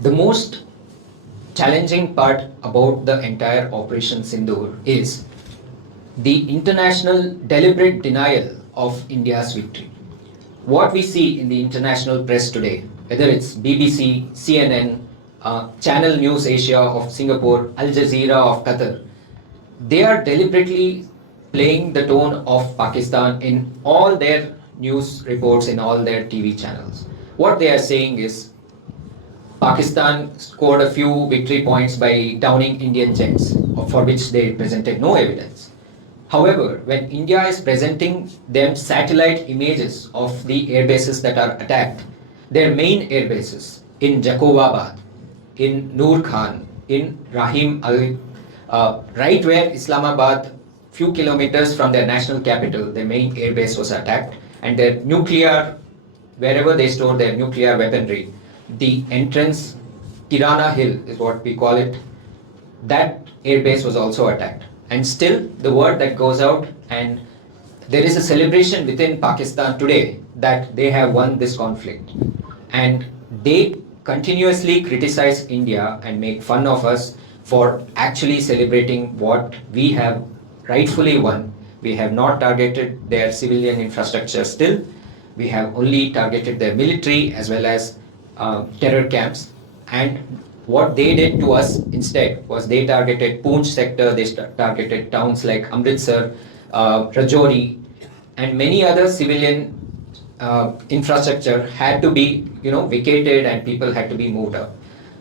The most challenging part about the entire Operation Sindoor is the international deliberate denial of India's victory. What we see in the international press today, whether it's BBC, CNN, Channel News Asia of Singapore, Al Jazeera of Qatar, they are deliberately playing the tone of Pakistan in all their news reports, in all their TV channels. What they are saying is Pakistan scored a few victory points by downing Indian jets, for which they presented no evidence. However, when India is presenting them satellite images of the air bases that are attacked, their main air bases in Jacobabad, in Noor Khan, in Rahim Al, right where Islamabad, few kilometers from their national capital, their main air base was attacked, and their nuclear, wherever they store their nuclear weaponry, the entrance, Kirana Hill is what we call it, that air base was also attacked. And still, the word that goes out, and there is a celebration within Pakistan today that they have won this conflict. And they continuously criticize India and make fun of us for actually celebrating what we have rightfully won. We have not targeted their civilian infrastructure still. We have only targeted their military as well as terror camps. And what they did to us instead was they targeted Poonch sector, they targeted towns like Amritsar, Rajouri, and many other civilian infrastructure had to be, vacated, and people had to be moved out.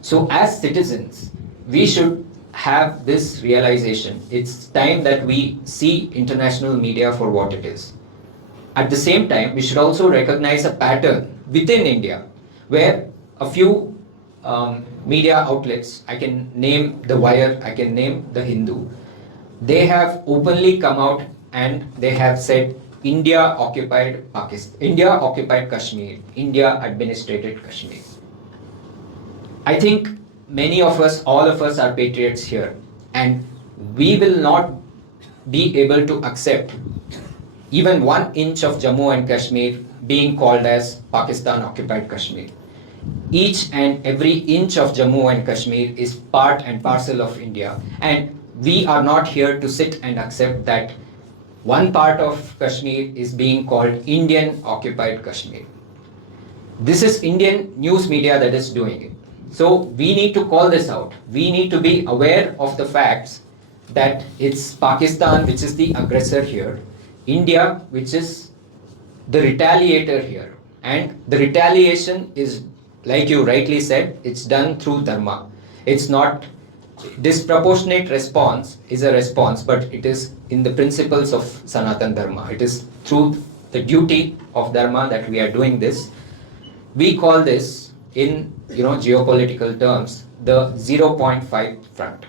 So as citizens, we should have this realization. It's time that we see international media for what it is. At the same time, we should also recognize a pattern within India where a few media outlets, I can name The Wire, I can name The Hindu, they have openly come out and they have said India occupied Pakistan, India occupied Kashmir, India administrated Kashmir. I think many of us, all of us are patriots here, and we will not be able to accept even 1 inch of Jammu and Kashmir being called as Pakistan occupied Kashmir. Each and every inch of Jammu and Kashmir is part and parcel of India, and we are not here to sit and accept that one part of Kashmir is being called Indian occupied Kashmir. This is Indian news media that is doing it. So we need to call this out. We need to be aware of the facts that it's Pakistan which is the aggressor here, India which is the retaliator here, and the retaliation is, like you rightly said, it's done through dharma. It's not disproportionate response is a response, but it is in the principles of Sanatan Dharma. It is through the duty of dharma that we are doing this. We call this in geopolitical terms the 0.5 front.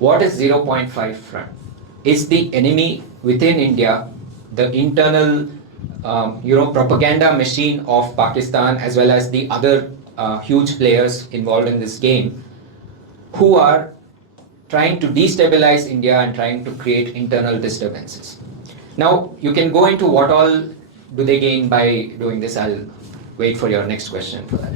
What is 0.5 front? It's the enemy within India, the internal propaganda machine of Pakistan as well as the other huge players involved in this game who are trying to destabilize India and trying to create internal disturbances. Now, you can go into what all do they gain by doing this. I'll wait for your next question for that.